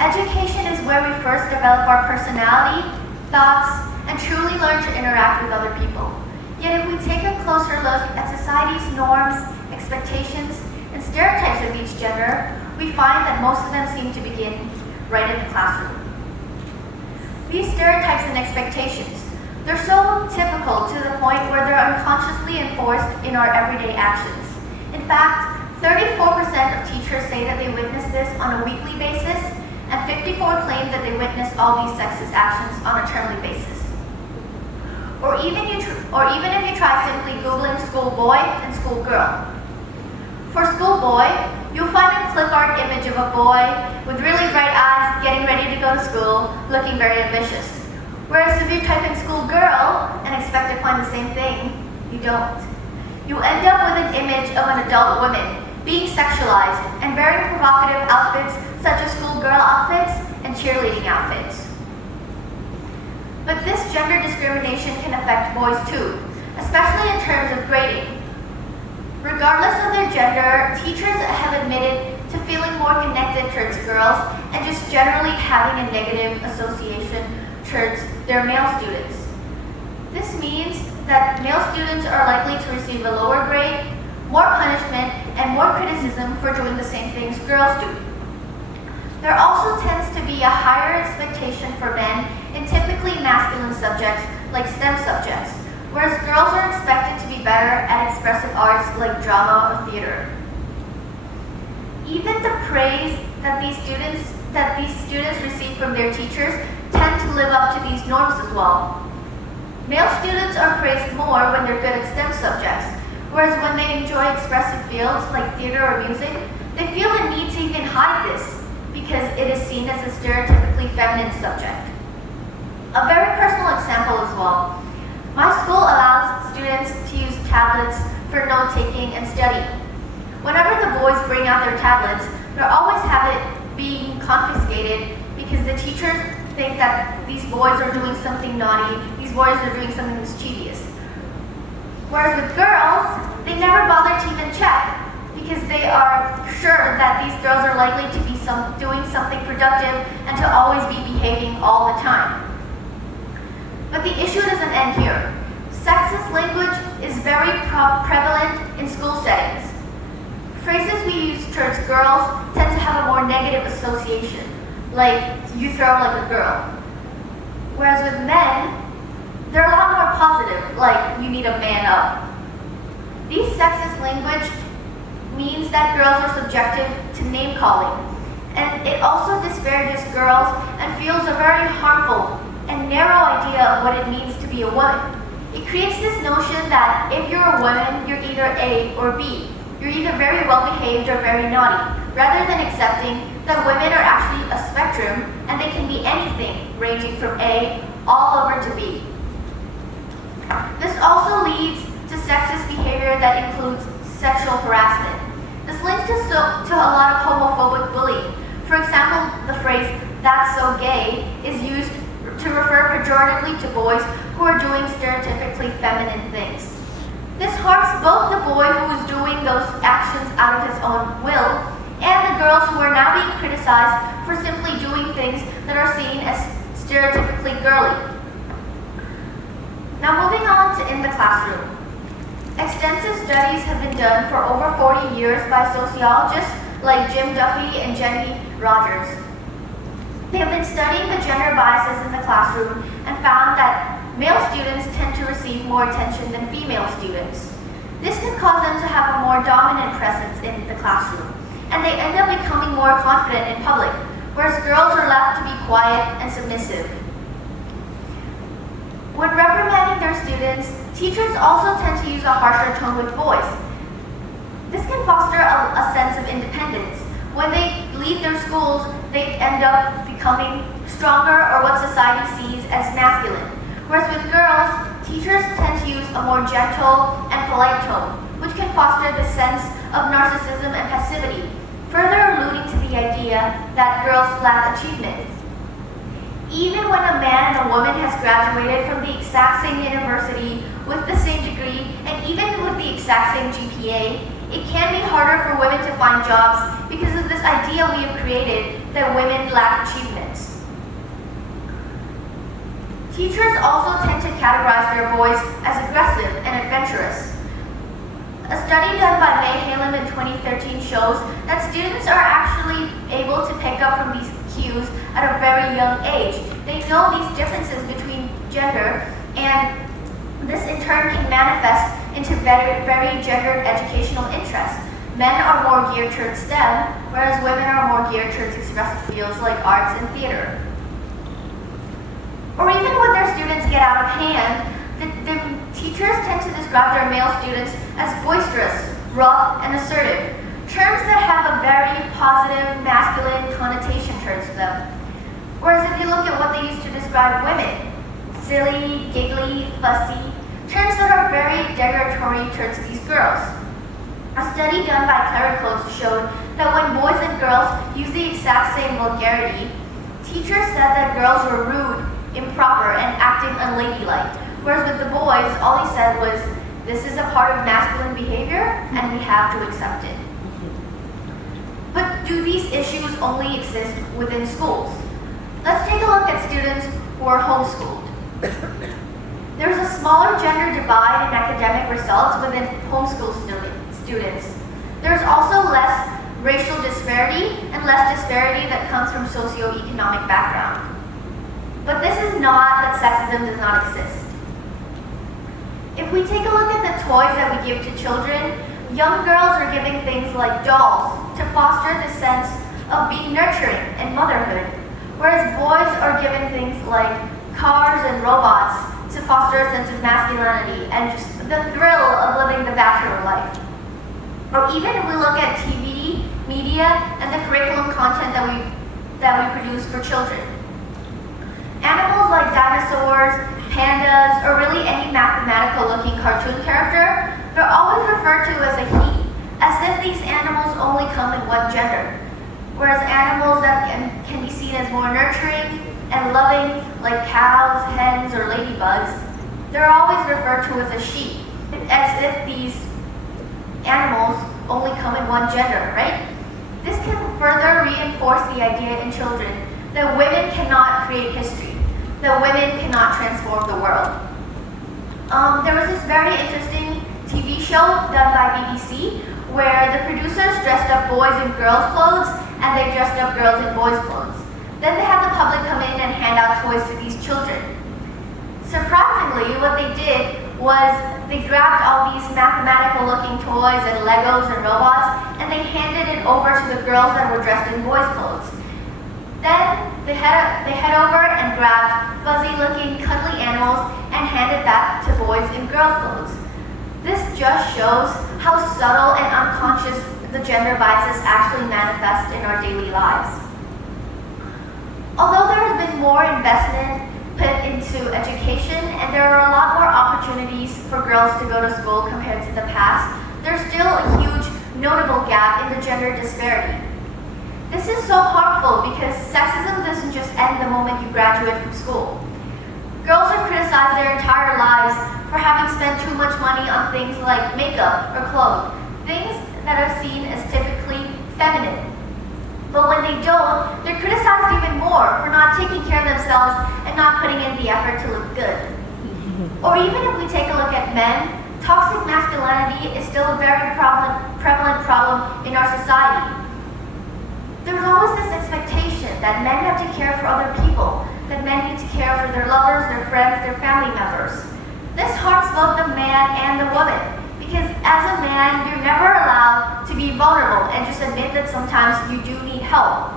Education is where we first develop our personality, thoughts, and truly learn to interact with other people. Yet if we take a closer look at society's norms, expectations, and stereotypes of each gender, we find that most of them seem to begin right in the classroom. These stereotypes and expectations, they're so typical to the point where they're unconsciously enforced in our everyday actions. In fact, 34% of teachers say that they witness this on a weekly basis, and 54% claim that they witness all these sexist actions on a termly basis. Or even if you try simply Googling schoolboy and schoolgirl. For schoolboy, you'll find a clip art image of a boy with really bright eyes getting ready to go to school, looking very ambitious. Whereas if you type in schoolgirl and expect to find the same thing, you don't. You end up with an image of an adult woman being sexualized and wearing provocative outfits such as schoolgirl outfits and cheerleading outfits. But this gender discrimination can affect boys too, especially in terms of grading. Regardless of their gender, teachers have admitted to feeling more connected towards girls and just generally having a negative association towards their male students. This means that male students are likely to receive a lower grade, more punishment, and more criticism for doing the same things girls do. There also tends to be a higher expectation for men in typically masculine subjects like STEM subjects, whereas girls are expected to be better at expressive arts like drama or theater. Even the praise that these students receive from their teachers tend to live up to these norms as well. Male students are praised more when they're good at STEM subjects, whereas when they enjoy expressive fields like theater or music, they feel the need to even hide this because it is seen as a stereotypically feminine subject. A very personal example as well. My school allows students to use tablets for note-taking and study. Whenever the boys bring out their tablets, they always have it being confiscated because the teachers think that these boys are doing something naughty, these boys are doing something mischievous. Whereas with girls, they never bother to even check because they are sure that these girls are likely to be doing something productive and to always be behaving all the time. But the issue doesn't end here. Sexist language is very prevalent in school settings. Phrases we use towards girls tend to have a more negative association, like you throw like a girl. Whereas with men, they're a lot more positive, like you need a man up. These sexist language means that girls are subjected to name calling, and it also disparages girls and fuels a very harmful and narrow idea of what it means to be a woman. It creates this notion that if you're a woman, you're either A or B. You're either very well behaved or very naughty, rather than accepting that women are actually a spectrum and they can be anything ranging from A all over to B. This also leads to sexist behavior that includes sexual harassment. This links to a lot of homophobic bullying. For example, the phrase, "that's so gay," is used to refer pejoratively to boys who are doing stereotypically feminine things. This harms both the boy who is doing those actions out of his own will and the girls who are now being criticized for simply doing things that are seen as stereotypically girly. Now moving on to in the classroom. Extensive studies have been done for over 40 years by sociologists like Jim Duffy and Jinny Rogers. They have been studying the gender biases in the classroom and found that male students tend to receive more attention than female students. This can cause them to have a more dominant presence in the classroom, and they end up becoming more confident in public, whereas girls are left to be quiet and submissive. When reprimanding their students, teachers also tend to use a harsher tone with boys. This can foster a sense of independence. When they leave their schools, they end up becoming stronger or what society sees as masculine. Whereas with girls, teachers tend to use a more gentle and polite tone, which can foster the sense of narcissism and passivity, further alluding to the idea that girls lack achievement. Even when a man and a woman has graduated from the exact same university with the same degree and even with the exact same GPA, it can be harder for women to find jobs because of this idea we have created that women lack achievements. Teachers also tend to categorize their boys as aggressive and adventurous. A study done by May Halem in 2013 shows that students are actually able to pick up from these cues at a very young age. They know these differences between gender, and this in turn can manifest into very gendered educational interests. Men are more geared towards STEM, whereas women are more geared towards expressive fields like arts and theater. Or even when their students get out of hand, the teachers tend to describe their male students as boisterous, rough, and assertive, terms that have a very positive masculine connotation towards them. Whereas if you look at what they used to describe women, silly, giggly, fussy, terms that are very derogatory towards these girls. A study done by Clara Coates showed that when boys and girls use the exact same vulgarity, teachers said that girls were rude, improper, and acting unladylike. Whereas with the boys, all he said was, this is a part of masculine behavior and we have to accept it. But do these issues only exist within schools? Let's take a look at students who are homeschooled. There's a smaller gender divide in academic results within homeschool students. There's also less racial disparity and less disparity that comes from socioeconomic background. But this is not that sexism does not exist. If we take a look at the toys that we give to children, young girls are giving things like dolls to foster the sense of being nurturing and motherhood, whereas boys are given things like cars and robots to foster a sense of masculinity and just the thrill of living the bachelor life. Or even if we look at TV, media, and the curriculum content that we produce for children. Animals like dinosaurs, pandas, or really any mathematical-looking cartoon character, they're always referred to as a he, as if these animals only come in one gender. Whereas animals that can be seen as more nurturing and loving, like cows, hens, or ladybugs, they're always referred to as a she, as if these animals only come in one gender, right? This can further reinforce the idea in children that women cannot create history, that women cannot transform the world. There was this very interesting TV show done by BBC where the producers dressed up boys in girls' clothes and they dressed up girls in boys' clothes. Then they had the public come in and hand out toys to these children. Surprisingly, what they did was they grabbed all these mathematical-looking toys and Legos and robots and they handed it over to the girls that were dressed in boys' clothes. Then they head over and grabbed fuzzy-looking, cuddly animals and handed that to boys in girls' clothes. This just shows how subtle and unconscious the gender biases actually manifest in our daily lives. Although there has been more investment put into education and there are a lot more opportunities for girls to go to school compared to the past, there's still a huge, notable gap in the gender disparity. This is so harmful because sexism doesn't just end the moment you graduate from school. Girls are criticized their entire lives for having spent too much money on things like makeup or clothes, things that are seen as typically feminine. But when they don't, they're criticized even more for not taking care of themselves and not putting in the effort to look good. Or even if we take a look at men, toxic masculinity is still a very prevalent problem in our society. There's always this expectation that men have to care for other people, that men need to care for their lovers, their friends, their family members. This harms both the man and the woman, because as a man, you're never allowed to be vulnerable and just admit that sometimes you do need help.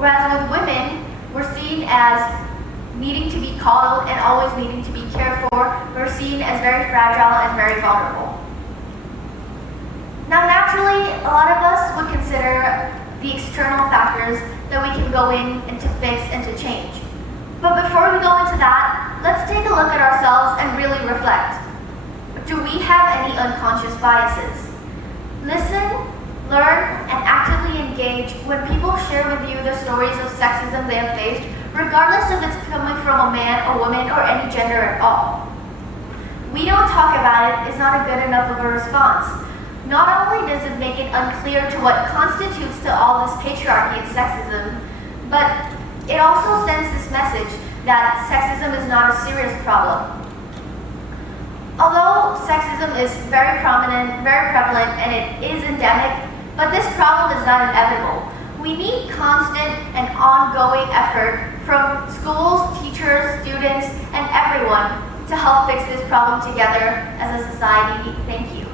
Whereas with women, we're seen as needing to be coddled and always needing to be cared for. We're seen as very fragile and very vulnerable. Now naturally, a lot of us would consider the external factors that we can go in and to fix and to change. But before we go into that, let's take a look at ourselves and really reflect. Do we have any unconscious biases? Listen, learn, and actively engage when people share with you the stories of sexism they have faced, regardless if it's coming from a man, a woman, or any gender at all. We don't talk about it is not a good enough of a response. Not only does it make it unclear to what constitutes to all this patriarchy and sexism, but it also sends this message that sexism is not a serious problem. Although sexism is very prominent, very prevalent, and it is endemic, but this problem is not inevitable. We need constant and ongoing effort from schools, teachers, students, and everyone to help fix this problem together as a society. Thank you.